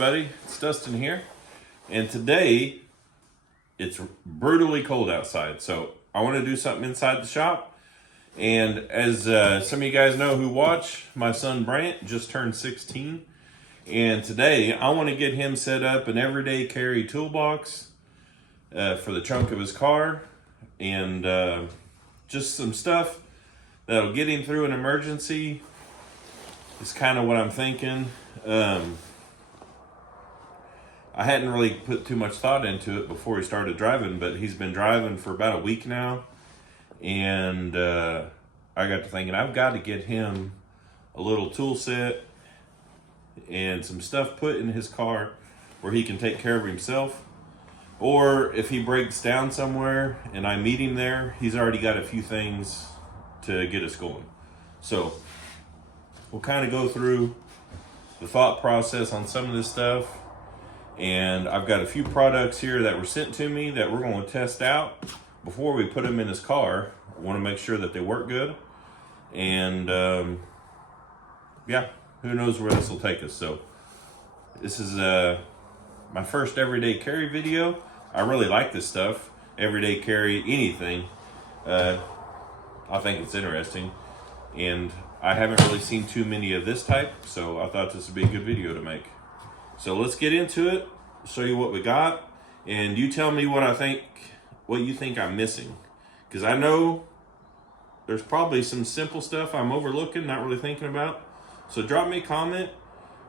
everybody? It's Dustin here, and today it's brutally cold outside, so I want to do something inside the shop. And as some of you guys know who watch, my son Brant just turned 16, and today I want to get him set up an everyday carry toolbox for the trunk of his car, and just some stuff that'll get him through an emergency is kind of what I'm thinking. I hadn't really put too much thought into it before he started driving, but he's been driving for about a week now, and I got to thinking I've got to get him a little tool set and some stuff put in his car where he can take care of himself, or if he breaks down somewhere and I meet him there, he's already got a few things to get us going. So we'll kind of go through the thought process on some of this stuff. And I've got a few products here that were sent to me that we're going to test out before we put them in his car. I want to make sure that they work good. And yeah, who knows where this will take us. So this is my first everyday carry video. I really like this stuff. Everyday carry, anything. I think it's interesting. And I haven't really seen too many of this type, so I thought this would be a good video to make. So let's get into it, show you what we got, and you tell me what you think I'm missing. Because I know there's probably some simple stuff I'm overlooking, not really thinking about. So drop me a comment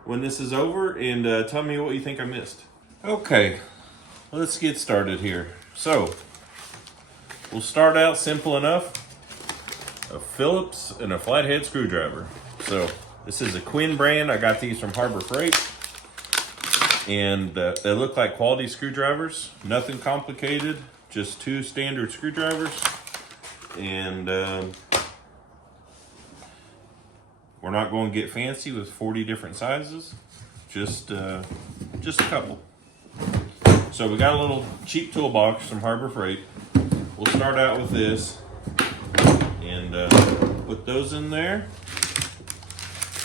when this is over and tell me what you think I missed. Okay, let's get started here. So we'll start out simple enough. A Phillips and a flathead screwdriver. So this is a Quinn brand. I got these from Harbor Freight. And they look like quality screwdrivers, nothing complicated, just two standard screwdrivers. And we're not going to get fancy with 40 different sizes, just a couple. So we got a little cheap toolbox from Harbor Freight. We'll start out with this and put those in there.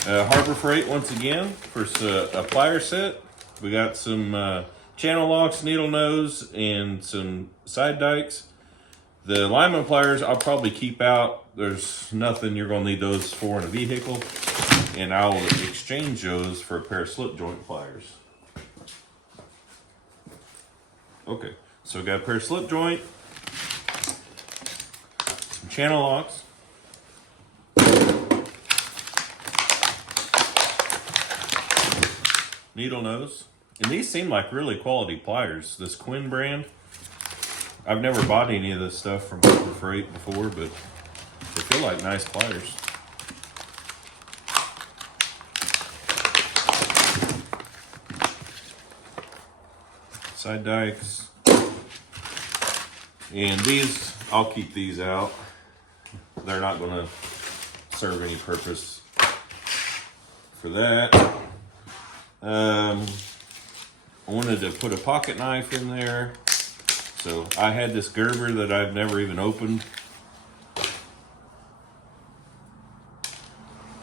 Harbor Freight once again for a plier set. We got some channel locks, needle nose, and some side dikes. The lineman pliers I'll probably keep out. There's nothing you're going to need those for in a vehicle. And I'll exchange those for a pair of slip joint pliers. Okay, so we got a pair of slip joint, some channel locks, needle nose. And these seem like really quality pliers. This Quinn brand. I've never bought any of this stuff from Harbor Freight before, but they feel like nice pliers. Side dikes. And these, I'll keep these out. They're not going to serve any purpose for that. I wanted to put a pocket knife in there. So I had this Gerber that I've never even opened.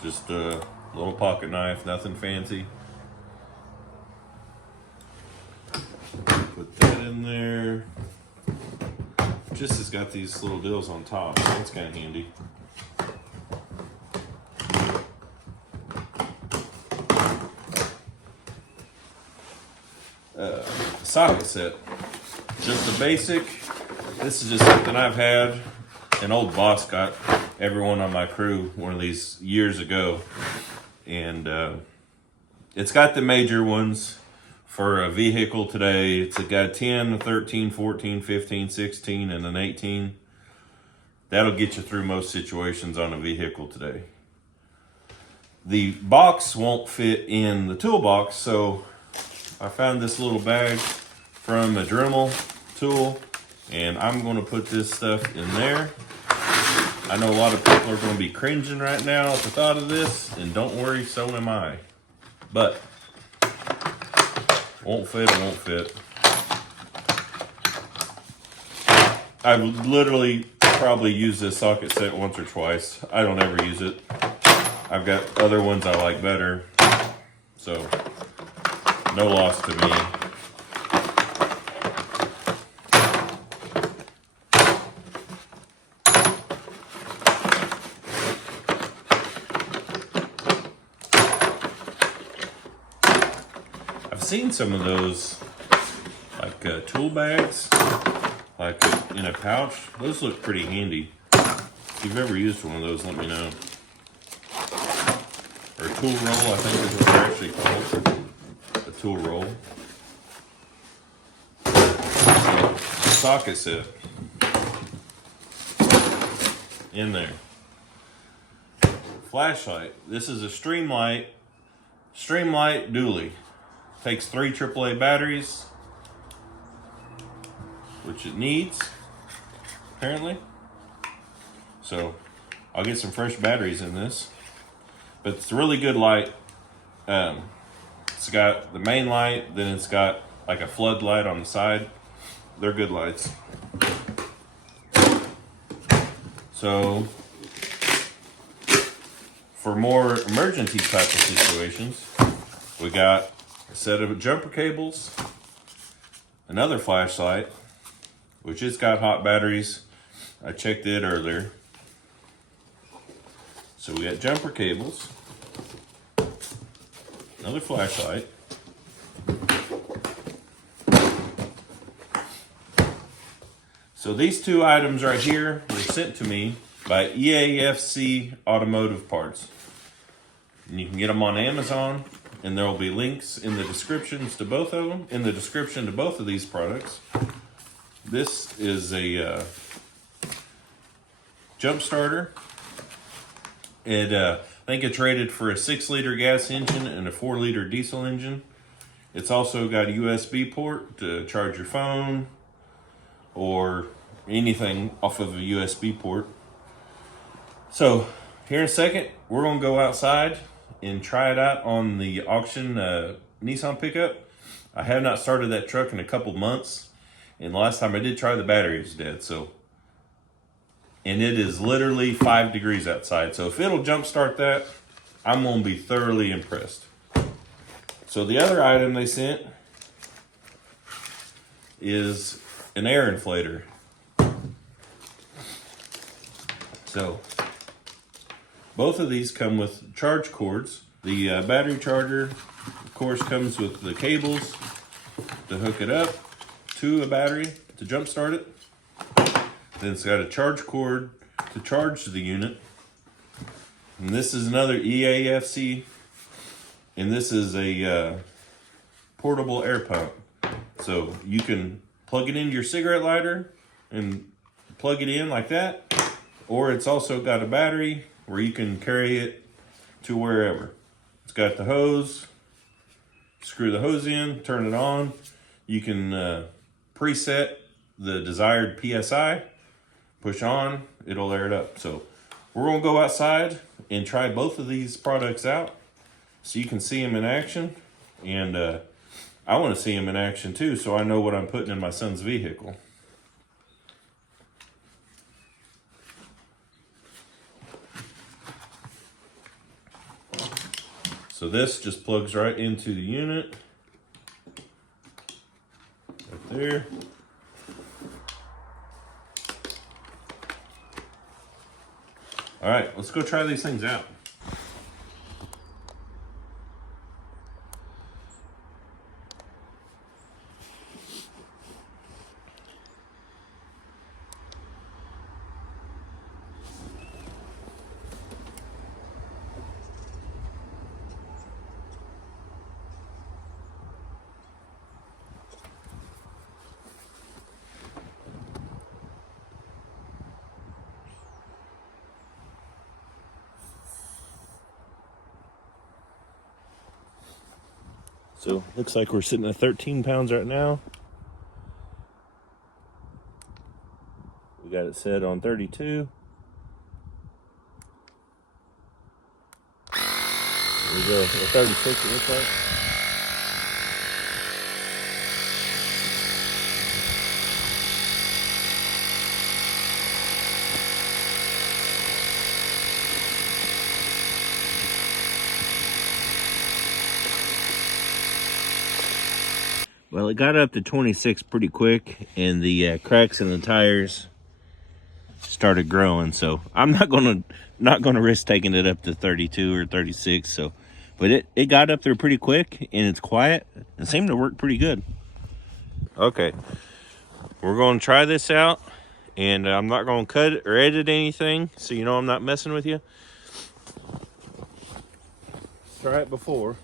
Just a little pocket knife, nothing fancy. Put that in there. Just has got these little deals on top, so that's kind of handy. Socket set, just a basic. This is just something I've had. An old boss got everyone on my crew one of these years ago, and it's got the major ones for a vehicle today. It's got 10, 13, 14, 15, 16, and an 18. That'll get you through most situations on a vehicle today. The box won't fit in the toolbox, so I found this little bag from a Dremel tool, and I'm going to put this stuff in there. I know a lot of people are going to be cringing right now at the thought of this, and don't worry, so am I. But won't fit, it won't fit. I've literally probably used this socket set once or twice. I don't ever use it. I've got other ones I like better. So no loss to me. I've seen some of those, like tool bags, like in a pouch. Those look pretty handy. If you've ever used one of those, let me know. Or a tool roll, I think is what they're actually called. A tool roll. Socket set in there. Flashlight. This is a Streamlight dually. Takes 3 AAA batteries, which it needs, apparently. So I'll get some fresh batteries in this. But it's a really good light. It's got the main light, then it's got like a floodlight on the side. They're good lights. So for more emergency type of situations, we got a set of jumper cables, another flashlight, which it's got hot batteries. I checked it earlier. So we got jumper cables, another flashlight, so these 2 items right here were sent to me by EAFC Automotive Parts. And you can get them on Amazon, and there will be links in the descriptions to both of them, in the description to both of these products. This is a jump starter. I think it's rated for a 6-liter gas engine and a 4-liter diesel engine. It's also got a USB port to charge your phone or anything off of a USB port. So here in a second, we're going to go outside and try it out on the auction Nissan pickup. I have not started that truck in a couple months, and the last time I did try, the battery was dead. And it is literally 5 degrees outside. So if it'll jump start that, I'm going to be thoroughly impressed. So the other item they sent is an air inflator. So both of these come with charge cords. The battery charger, of course, comes with the cables to hook it up to a battery to jump start it. Then it's got a charge cord to charge the unit. And this is another EAFC. And this is a portable air pump. So you can plug it into your cigarette lighter and plug it in like that. Or it's also got a battery where you can carry it to wherever. It's got the hose. Screw the hose in, turn it on. You can preset the desired PSI. Push on, it'll air it up. So we're gonna go outside and try both of these products out so you can see them in action. And I wanna see them in action too, so I know what I'm putting in my son's vehicle. So this just plugs right into the unit, right there. All right, let's go try these things out. So looks like we're sitting at 13 pounds right now. We got it set on 32. There we go, at 36 it looks like. Well, it got up to 26 pretty quick, and the cracks in the tires started growing. So I'm not gonna risk taking it up to 32 or 36. So, but it got up there pretty quick, and it's quiet. It seemed to work pretty good. Okay, we're gonna try this out, and I'm not gonna cut or edit anything, so you know I'm not messing with you. Try it before.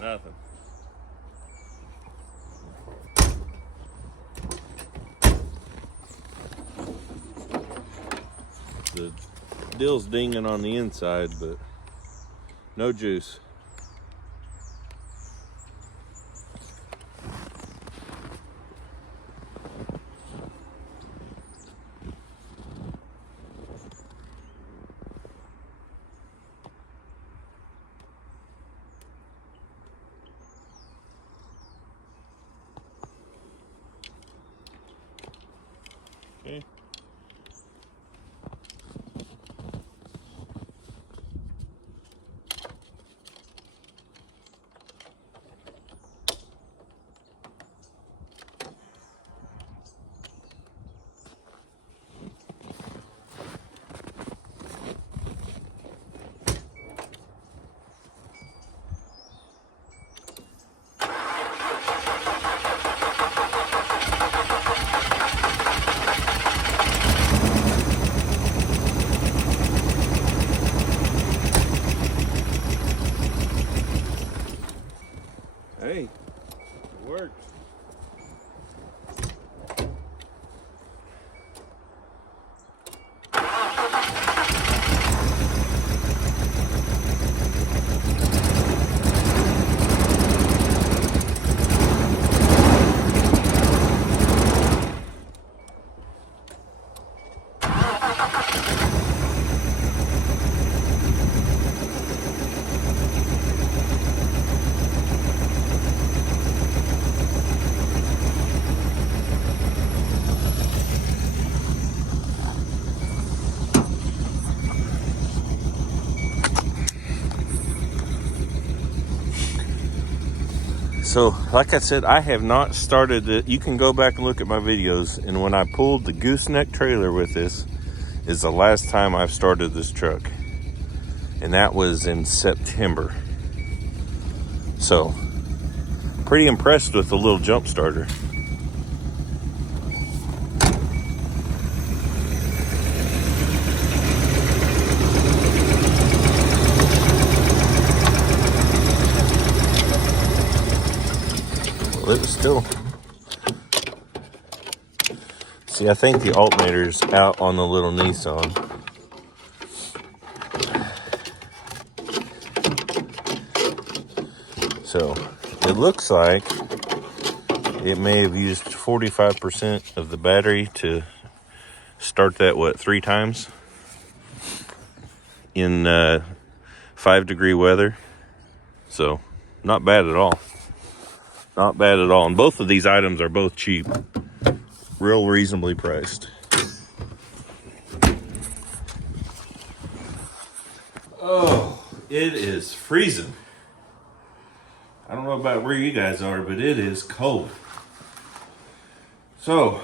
Nothing. The dill's dinging on the inside, but no juice. Okay. Hey, it worked. So, like I said, I have not started it. You can go back and look at my videos. And when I pulled the gooseneck trailer with this, is the last time I've started this truck. And that was in September. So, pretty impressed with the little jump starter. It was still. See, I think the alternator's out on the little Nissan. So it looks like it may have used 45% of the battery to start that, 3 times in 5-degree weather. So not bad at all. Not bad at all. And both of these items are both cheap. Real reasonably priced. Oh, it is freezing. I don't know about where you guys are, but it is cold. So,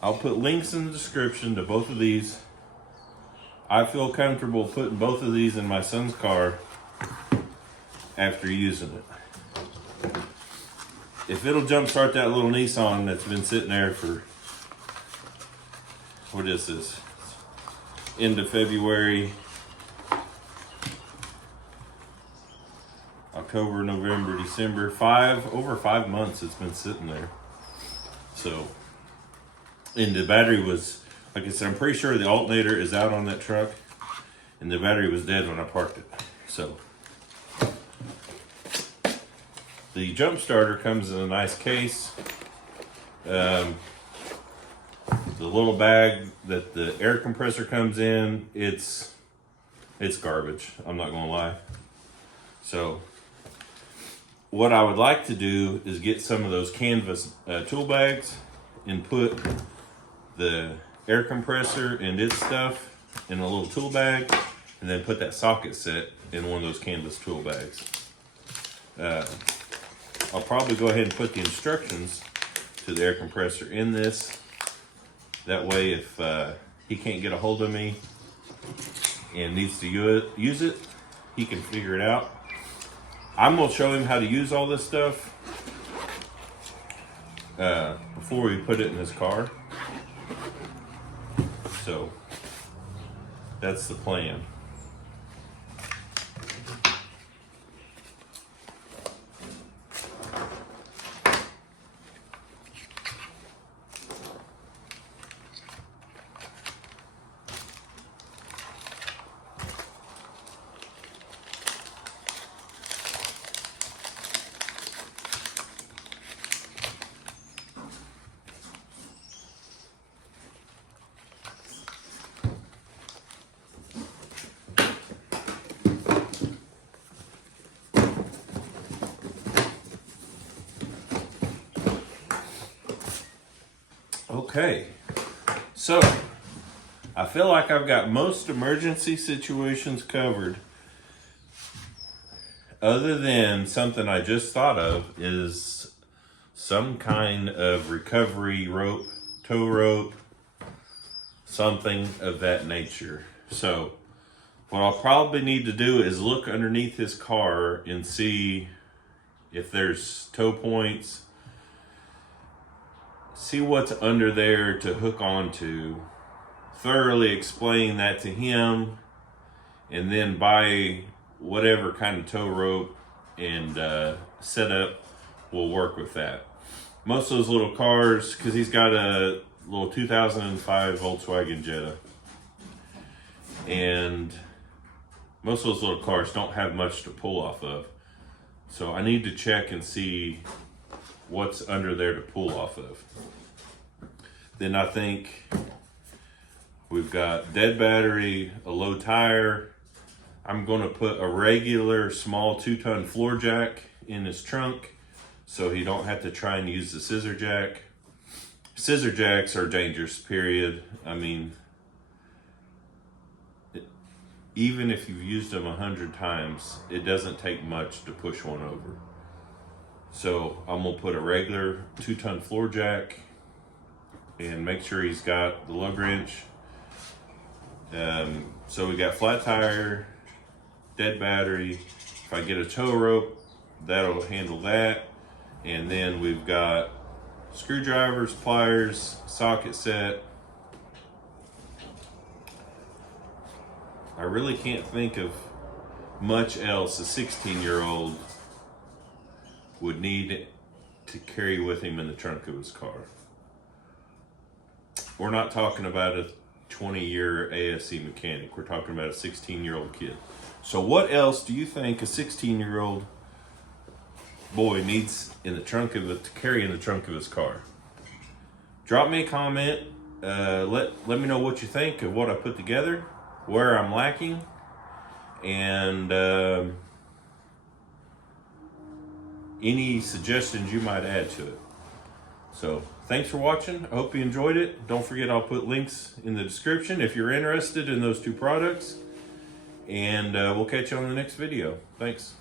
I'll put links in the description to both of these. I feel comfortable putting both of these in my son's car after using it. If it'll jumpstart that little Nissan that's been sitting there for, what is this? End of February, October, November, December, over 5 months it's been sitting there. So, and the battery was, like I said, I'm pretty sure the alternator is out on that truck, and the battery was dead when I parked it. So, the jump starter comes in a nice case. The little bag that the air compressor comes in, it's garbage. I'm not gonna lie. So, what I would like to do is get some of those canvas tool bags and put the air compressor and its stuff in a little tool bag, and then put that socket set in one of those canvas tool bags. I'll probably go ahead and put the instructions to the air compressor in this. That way, if he can't get a hold of me and needs to use it, he can figure it out. I'm gonna show him how to use all this stuff before we put it in his car. So that's the plan. Okay, so I feel like I've got most emergency situations covered. Other than something I just thought of is some kind of recovery rope, tow rope, something of that nature. So what I'll probably need to do is look underneath his car and see if there's tow points, see what's under there to hook onto, thoroughly explain that to him, and then buy whatever kind of tow rope and setup will work with that. Most of those little cars, because he's got a little 2005 Volkswagen Jetta, and most of those little cars don't have much to pull off of. So I need to check and see what's under there to pull off of. Then I think we've got dead battery, a low tire. I'm going to put a regular small 2-ton floor jack in his trunk so he don't have to try and use the scissor jack. Scissor jacks are dangerous, period. I mean, even if you've used them 100 times, it doesn't take much to push one over. So I'm gonna put a regular 2-ton floor jack and make sure he's got the lug wrench. So we got flat tire, dead battery. If I get a tow rope, that'll handle that. And then we've got screwdrivers, pliers, socket set. I really can't think of much else a 16-year-old would need to carry with him in the trunk of his car. We're not talking about a 20-year AFC mechanic. We're talking about a 16-year-old kid. So what else do you think a 16-year-old boy needs in the trunk of it to carry in the trunk of his car? Drop me a comment. Let me know what you think of what I put together, where I'm lacking, and any suggestions you might add to it. So thanks for watching. I hope you enjoyed it. Don't forget, I'll put links in the description if you're interested in those two products. And we'll catch you on the next video. Thanks.